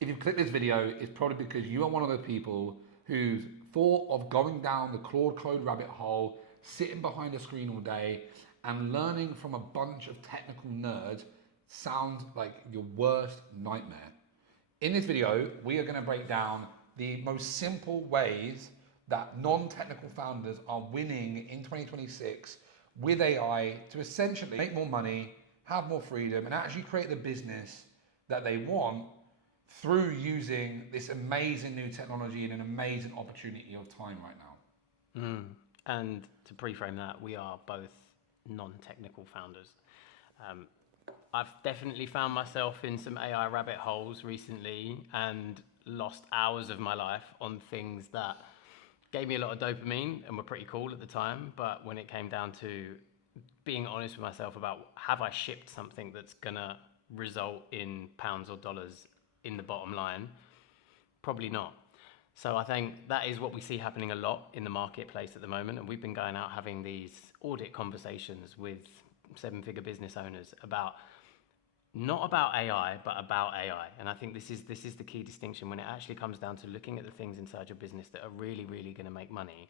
if you've clicked this video, it's probably because you are one of those people who's thought of going down the Claude Code rabbit hole, sitting behind a screen all day, and learning from a bunch of technical nerds sounds like your worst nightmare. In this video, we are going to break down the most simple ways that non-technical founders are winning in 2026 with AI to essentially make more money, have more freedom, and actually create the business that they want through using this amazing new technology and an amazing opportunity of time right now. And to pre-frame that, we are both non-technical founders. I've definitely found myself in some AI rabbit holes recently and lost hours of my life on things that gave me a lot of dopamine and were pretty cool at the time. But when it came down to being honest with myself about have I shipped something that's gonna result in pounds or dollars in the bottom line, probably not. So I think that is what we see happening a lot in the marketplace at the moment. And we've been going out having these audit conversations with 7-figure business owners about not about AI, but about AI. And I think this is the key distinction when it actually comes down to looking at the things inside your business that are really, really going to make money.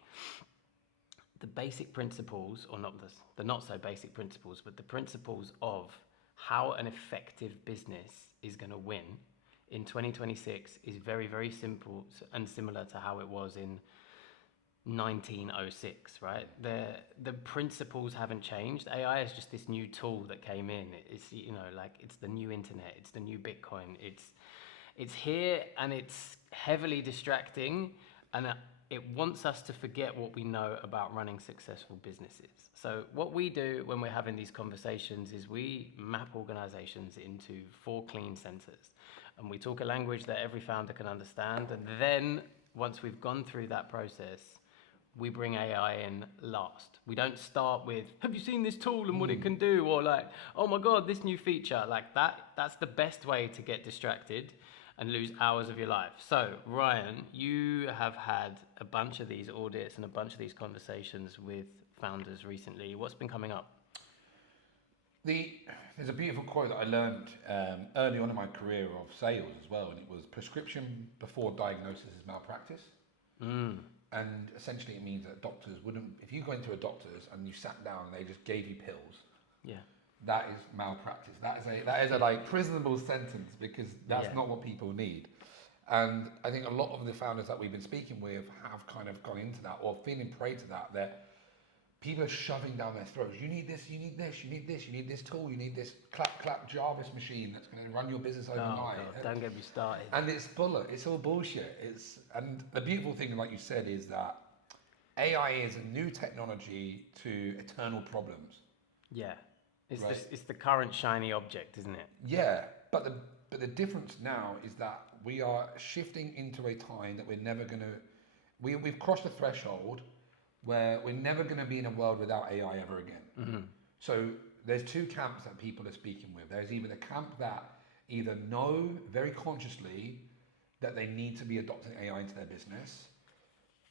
The basic principles, or not the not so basic principles, but the principles of how an effective business is going to win in 2026 is very, very simple and similar to how it was in 1906, right? The principles haven't changed. AI is just this new tool that came in. It's, you know, like it's the new internet, it's the new Bitcoin. It's here and it's heavily distracting, and it wants us to forget what we know about running successful businesses. So what we do when we're having these conversations is we map organizations into 4 clean centers, and we talk a language that every founder can understand. And then once we've gone through that process, we bring AI in last. We don't start with, have you seen this tool and what it can do? Or like, oh my God, this new feature. Like that's the best way to get distracted and lose hours of your life. So Ryan, you have had a bunch of these audits and a bunch of these conversations with founders recently. What's been coming up? There's a beautiful quote that I learned early on in my career of sales as well, and it was prescription before diagnosis is malpractice. And essentially it means that doctors wouldn't, if you go into a doctor's and you sat down and they just gave you pills, that is malpractice. That is a like prisonable sentence, because that's not what people need. And I think a lot of the founders that we've been speaking with have kind of gone into that or feeling prey to that people are shoving down their throats. You need this, you need this, you need this, you need this tool, you need this clap Jarvis machine that's going to run your business overnight. Oh God, don't get me started. And it's it's all bullshit. And the beautiful thing, like you said, is that AI is a new technology to eternal problems. Yeah, it's the current shiny object, isn't it? Yeah, but the difference now is that we are shifting into a time that we're never going to. We've crossed a threshold where we're never going to be in a world without AI ever again. So there's 2 camps that people are speaking with. There's either the camp that either know very consciously that they need to be adopting AI into their business,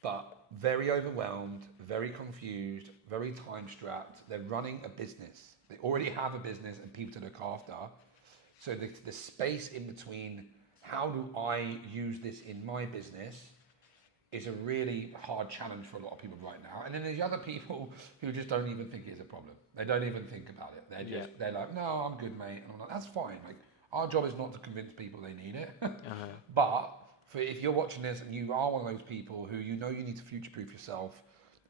but very overwhelmed, very confused, very time strapped. They're running a business. They already have a business and people to look after. So the space in between, how do I use this in my business, is a really hard challenge for a lot of people right now. And then there's other people who just don't even think it's a problem. They don't even think about it. They're like, no, I'm good, mate. And I'm like, that's fine. Like, our job is not to convince people they need it. But if you're watching this and you are one of those people who you know you need to future-proof yourself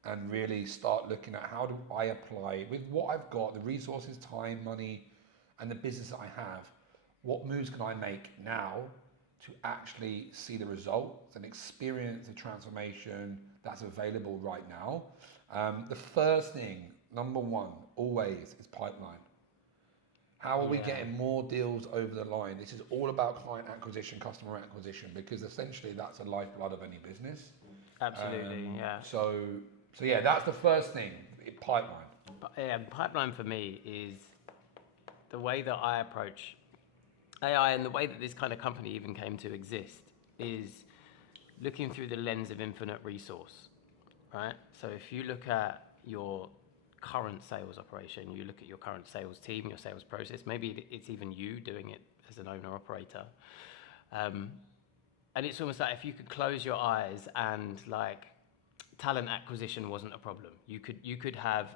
and really start looking at how do I apply with what I've got, the resources, time, money, and the business that I have, what moves can I make now to actually see the results and experience the transformation that's available right now. The first thing, number 1, always, is pipeline. How are we getting more deals over the line? This is all about client acquisition, customer acquisition, because essentially that's the lifeblood of any business. Absolutely, yeah. So yeah, that's the first thing, pipeline. Pipeline for me is the way that I approach AI, and the way that this kind of company even came to exist is looking through the lens of infinite resource, right? So if you look at your current sales operation, you look at your current sales team, your sales process, maybe it's even you doing it as an owner operator. And it's almost like if you could close your eyes and like talent acquisition wasn't a problem. You could have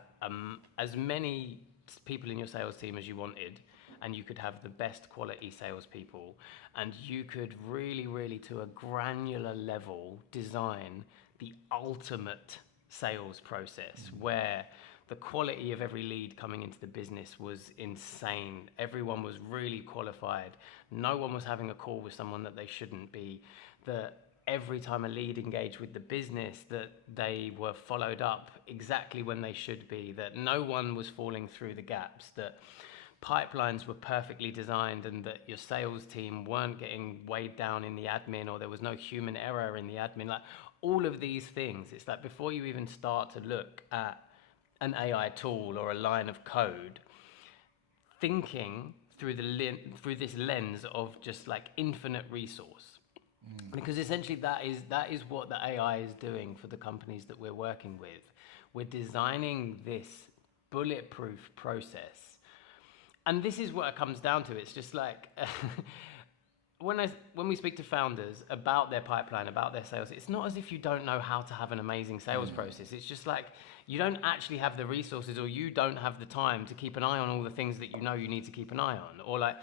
as many people in your sales team as you wanted, and you could have the best quality salespeople, and you could really, really to a granular level design the ultimate sales process where the quality of every lead coming into the business was insane. Everyone was really qualified. No one was having a call with someone that they shouldn't be. Every time a lead engaged with the business, that they were followed up exactly when they should be, that no one was falling through the gaps, that pipelines were perfectly designed, and that your sales team weren't getting weighed down in the admin, or there was no human error in the admin. Like all of these things, it's like before you even start to look at an AI tool or a line of code, thinking through through this lens of just like infinite resource. Because essentially that is what the AI is doing for the companies that we're working with. We're designing this bulletproof process. And this is what it comes down to. It's just like when we speak to founders about their pipeline, about their sales, it's not as if you don't know how to have an amazing sales process. It's just like you don't actually have the resources, or you don't have the time to keep an eye on all the things that you know you need to keep an eye on. Or like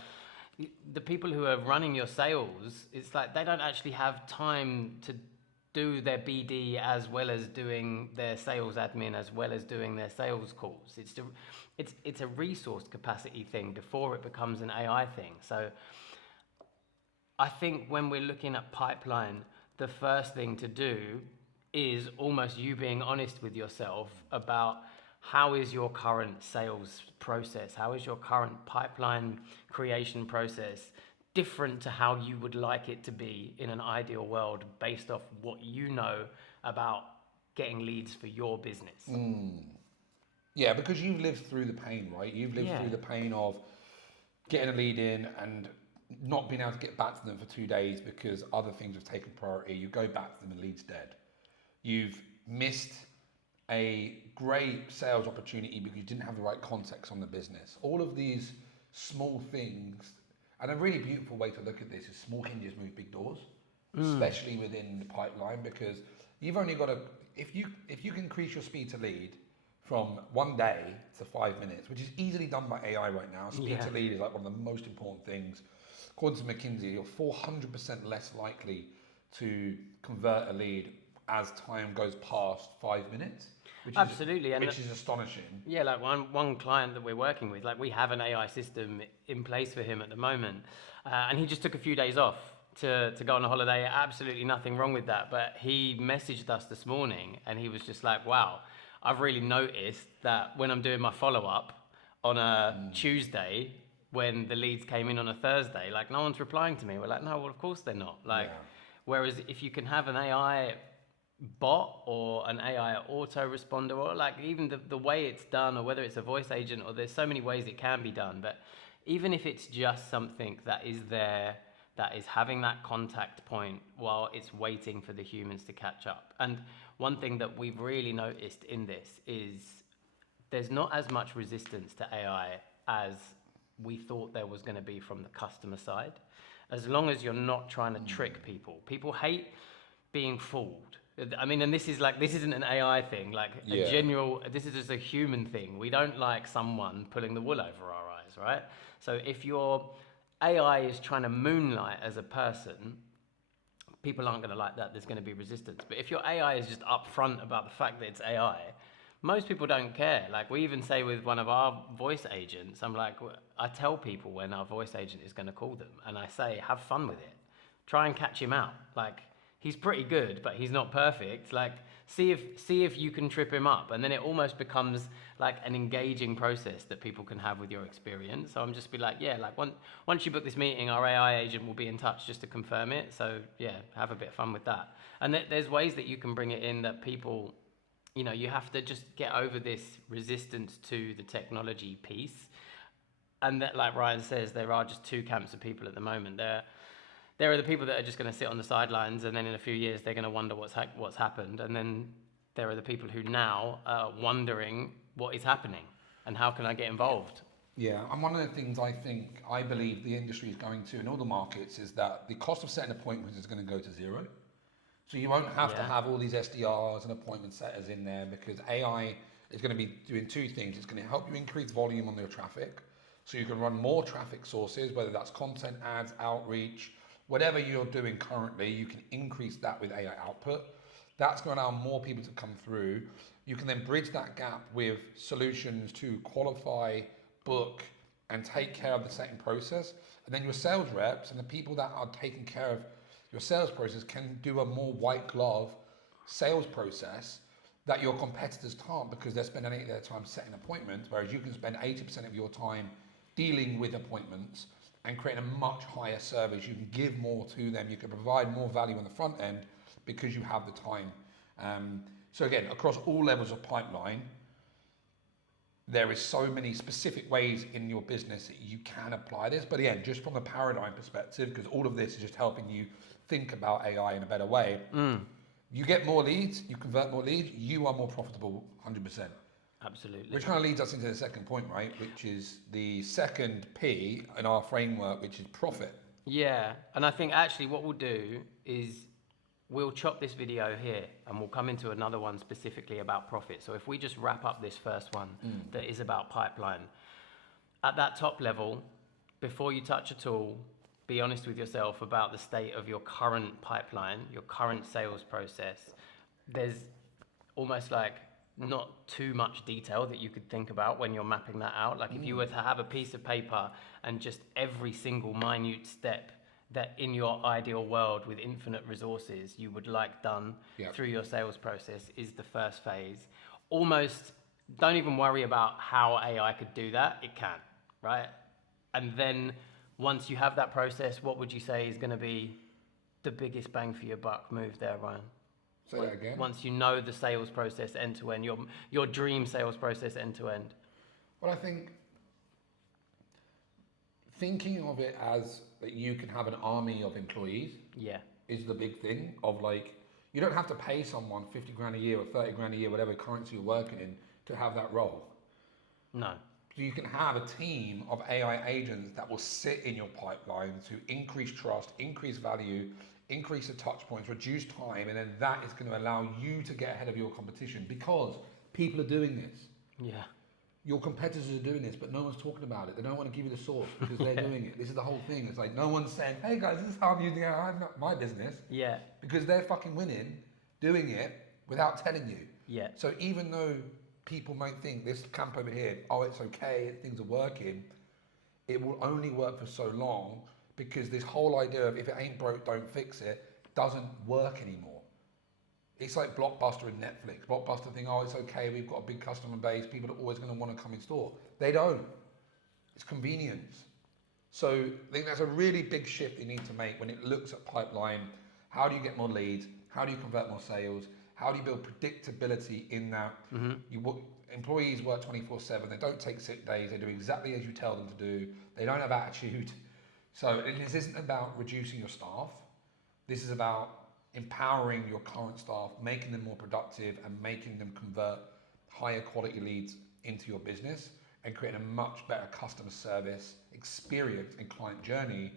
the people who are running your sales, it's like they don't actually have time to do their BD as well as doing their sales admin, as well as doing their sales calls. It's a resource capacity thing before it becomes an AI thing. So I think when we're looking at pipeline, the first thing to do is almost you being honest with yourself about how is your current sales process, how is your current pipeline creation process different to how you would like it to be in an ideal world based off what you know about getting leads for your business. Yeah, because you've lived through the pain, right? You've lived through the pain of getting a lead in and not being able to get back to them for 2 days because other things have taken priority. You go back to them and the lead's dead. You've missed a great sales opportunity because you didn't have the right context on the business. All of these small things, and a really beautiful way to look at this is small hinges move big doors, especially within the pipeline, because you've only got to, if you can increase your speed to lead from 1 day to 5 minutes, which is easily done by AI right now. Speed to lead is like one of the most important things. According to McKinsey, you're 400% less likely to convert a lead as time goes past 5 minutes. Which is astonishing. Yeah, like one client that we're working with, like we have an AI system in place for him at the moment, and he just took a few days off to go on a holiday. Absolutely nothing wrong with that, but he messaged us this morning and he was just like, wow, I've really noticed that when I'm doing my follow-up on a Tuesday, when the leads came in on a Thursday, like no one's replying to me. We're like, no, well, of course they're not. Like, whereas if you can have an AI bot or an AI autoresponder, or like even the way it's done, or whether it's a voice agent, or there's so many ways it can be done, but even if it's just something that is there, that is having that contact point while it's waiting for the humans to catch up. And one thing that we've really noticed in this is there's not as much resistance to AI as we thought there was going to be from the customer side, as long as you're not trying to trick people. People hate being fooled. I mean, and this isn't an AI thing, like this is just a human thing. We don't like someone pulling the wool over our eyes, right? So if your AI is trying to moonlight as a person, people aren't going to like that. There's going to be resistance. But if your AI is just upfront about the fact that it's AI, most people don't care. Like we even say with one of our voice agents, I tell people when our voice agent is going to call them, and I say, have fun with it. Try and catch him out. Like, he's pretty good, but he's not perfect. Like, see if you can trip him up, and then it almost becomes like an engaging process that people can have with your experience. So I'm just be like, once you book this meeting, our AI agent will be in touch just to confirm it. So yeah, have a bit of fun with that. And there's ways that you can bring it in that people, you have to just get over this resistance to the technology piece. And that, like Ryan says, there are just two camps of people at the moment. There are the people that are just going to sit on the sidelines, and then in a few years they're going to wonder what's happened. And then there are the people who now are wondering what is happening and how can I get involved. Yeah, and one of the things I believe the industry is going to in all the markets is that the cost of setting appointments is going to go to zero. So you won't have to Yeah. have all these SDRs and appointment setters in there because AI is going to be doing two things. It's going to help you increase volume on your traffic. So you can run more traffic sources, whether that's content, ads, outreach, whatever you're doing currently, you can increase that with AI output. That's going to allow more people to come through. You can then bridge that gap with solutions to qualify, book, and take care of the setting process. And then your sales reps and the people that are taking care of your sales process can do a more white glove sales process that your competitors can't because they're spending 80% of their time setting appointments, whereas you can spend 80% of your time dealing with appointments and creating a much higher service. You can give more to them. You can provide more value on the front end because you have the time. So again, across all levels of pipeline, there is so many specific ways in your business that you can apply this. But again, just from a paradigm perspective, because all of this is just helping you think about AI in a better way. You get more leads, you convert more leads, you are more profitable 100%. Absolutely. Which kind of leads us into the second point, right? Which is the second P in our framework, which is profit. Yeah, and I think actually what we'll do is we'll chop this video here and we'll come into another one specifically about profit. So if we just wrap up this first one that is about pipeline, at that top level, before you touch a tool, be honest with yourself about the state of your current pipeline, your current sales process. There's almost like not too much detail that you could think about when you're mapping that out. Like if you were to have a piece of paper and just every single minute step that in your ideal world with infinite resources you would like done through your sales process is the first phase. Almost don't even worry about how AI could do that. It can, right? And then once you have that process, what would you say is going to be the biggest bang for your buck move there, Ryan? Say that again. Once you know the sales process end to end, your dream sales process end to end. Well, I think thinking of it as that you can have an army of employees is the big thing of like, you don't have to pay someone 50 grand a year or 30 grand a year, whatever currency you're working in, to have that role. No. So you can have a team of AI agents that will sit in your pipeline to increase trust, increase value, increase the touch points, reduce time, and then that is going to allow you to get ahead of your competition because people are doing this. Yeah. Your competitors are doing this, but no one's talking about it. They don't want to give you the source because they're doing it. This is the whole thing. It's like no one's saying, hey guys, this is how I'm using AI in my business. Yeah. Because they're fucking winning, doing it without telling you. Yeah. So even though people might think this camp over here, oh, it's okay, things are working, it will only work for so long because this whole idea of if it ain't broke, don't fix it, doesn't work anymore. It's like Blockbuster and Netflix. Blockbuster think, oh, it's okay, we've got a big customer base, people are always going to want to come in store. They don't. It's convenience. So I think that's a really big shift you need to make when it looks at pipeline. How do you get more leads? How do you convert more sales? How do you build predictability in that? Employees work 24/7. They don't take sick days. They do exactly as you tell them to do. They don't have attitude. So this isn't about reducing your staff. This is about empowering your current staff, making them more productive and making them convert higher quality leads into your business and creating a much better customer service experience and client journey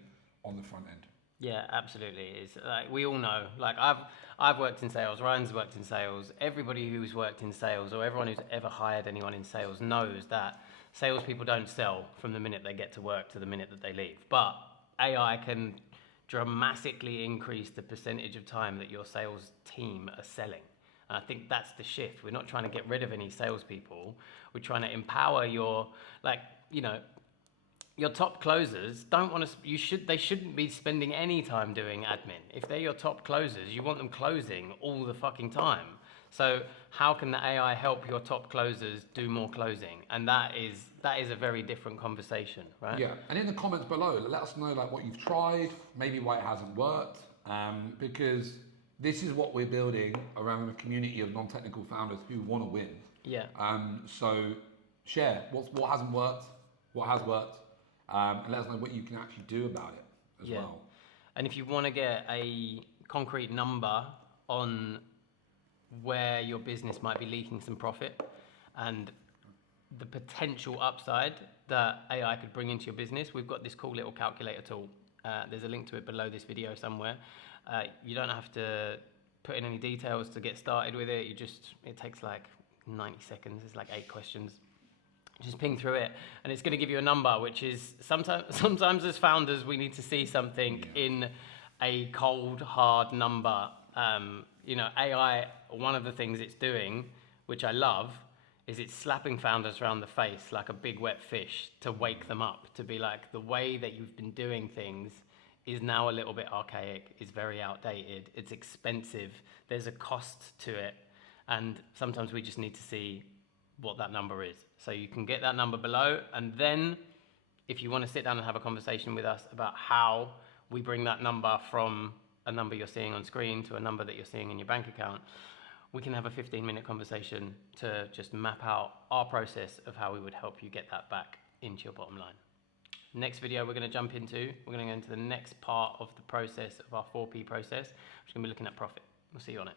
on the front end. Yeah, absolutely. It's like we all know. Like I've worked in sales. Ryan's worked in sales. Everybody who's worked in sales or everyone who's ever hired anyone in sales knows that salespeople don't sell from the minute they get to work to the minute that they leave. But AI can dramatically increase the percentage of time that your sales team are selling. And I think that's the shift. We're not trying to get rid of any salespeople. We're trying to empower your, your top closers don't want to. They shouldn't be spending any time doing admin. If they're your top closers, you want them closing all the fucking time. So how can the AI help your top closers do more closing? And that is a very different conversation, right? Yeah, and in the comments below, let us know like what you've tried, maybe why it hasn't worked, because this is what we're building around a community of non-technical founders who want to win. Yeah. So share what hasn't worked, what has worked, and let us know what you can actually do about it as well. And if you want to get a concrete number on where your business might be leaking some profit and the potential upside that AI could bring into your business, we've got this cool little calculator tool. There's a link to it below this video somewhere. You don't have to put in any details to get started with it. It takes like 90 seconds. It's like 8 questions. Just ping through it, and it's going to give you a number, which is sometimes as founders we need to see something in a cold hard number. AI, one of the things it's doing, which I love, is it's slapping founders around the face like a big wet fish to wake them up, to be like, the way that you've been doing things is now a little bit archaic, it's very outdated, it's expensive, there's a cost to it, and sometimes we just need to see what that number is. So you can get that number below, and then if you want to sit down and have a conversation with us about how we bring that number from a number you're seeing on screen to a number that you're seeing in your bank account, we can have a 15-minute conversation to just map out our process of how we would help you get that back into your bottom line. Next video we're going to jump into, we're going to go into the next part of the process of our 4P process, which is going to be looking at profit. We'll see you on it.